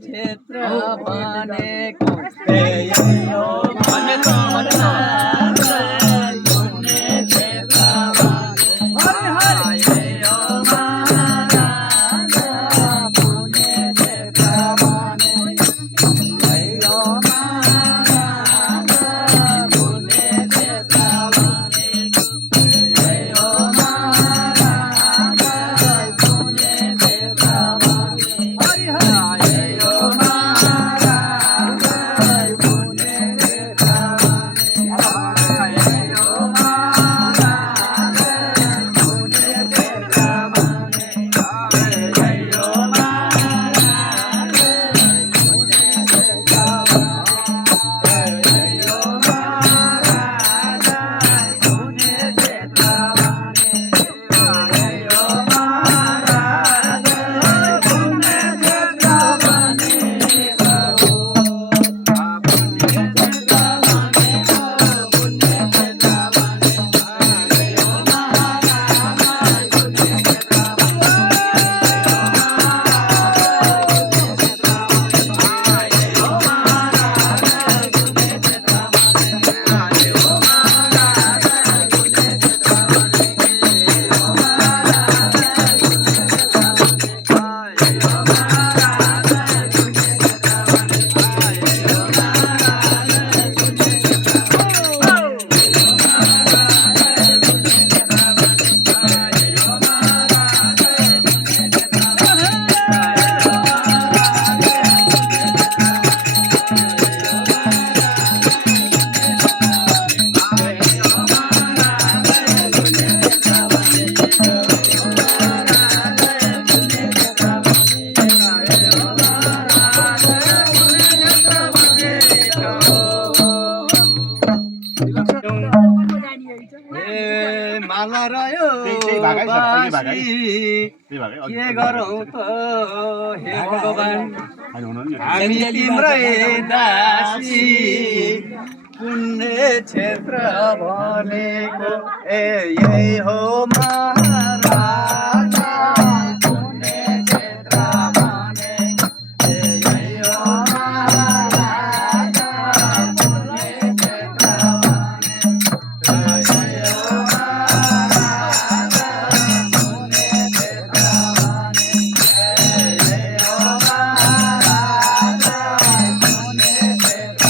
क्षेत्र पाने दासी के गरौँ त हे भगवान हामी तिम्रै दासी पुण्य क्षेत्र भनेको यही हो महाराजा पुण्य क्षेत्र भनेको यही हो महाराजा पुण्य क्षेत्र भनेको यही हो महाराजा पुण्य क्षेत्र भनेको यही हो महाराजा पुण्य क्षेत्र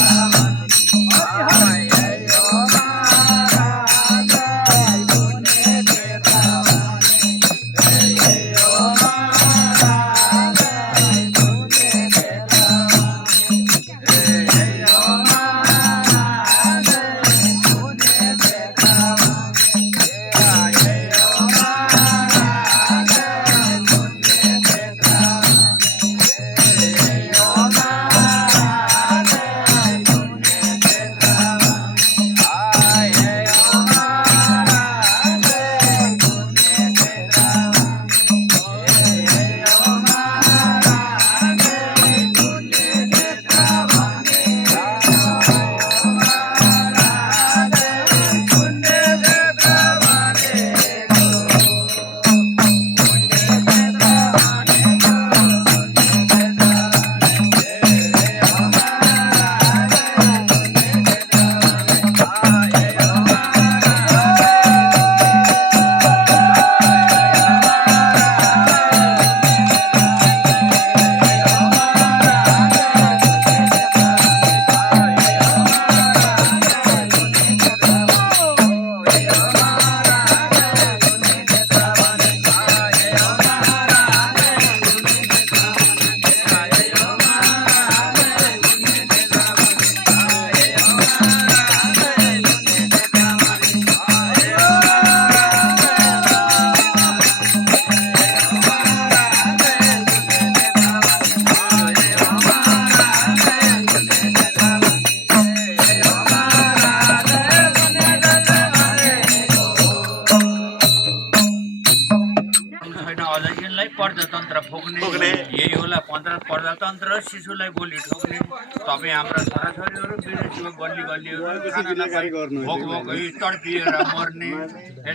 प्रजातन्त्र फुक्ने यही होला प्रजातन्त्र र शिशुलाई गोली ठोक्ने तपाईँ हाम्रा छोराछोरीहरू विदेशीमा गल्ली गल्लीहरू भोकै तडपिएर मर्ने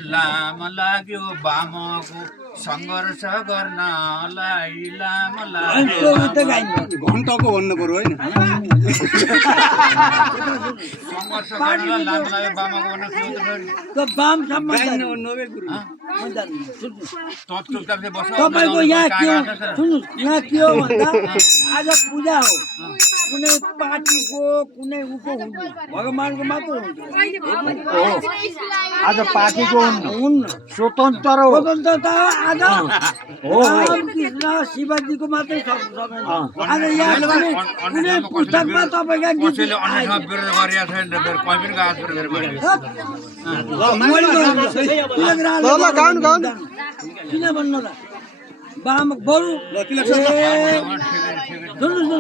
लामो लाग्यो बामको सङ्घर्ष गर्नलाई लामो लाग्यो घन्टाको भन्नु पर्यो होइन सङ्घर्ष गर्न लामो लाग्यो बामको भन्न तपाईँको यहाँ के हो सुन्नुहोस् यहाँ के हो भन्दा आज पूजा हो कुनै पार्टीको कुनै उको हुन्न भगवानको मात्र हुन्छ आज पार्टीको हुन्न स्वतन्त्र हो स्वतन्त्रता आज रामकृष्ण शिवजीको मात्रै आज यहाँ कुनै पुस्तकमा तपाईँका गीत किन भन्नु र बाम बरु सुन्नु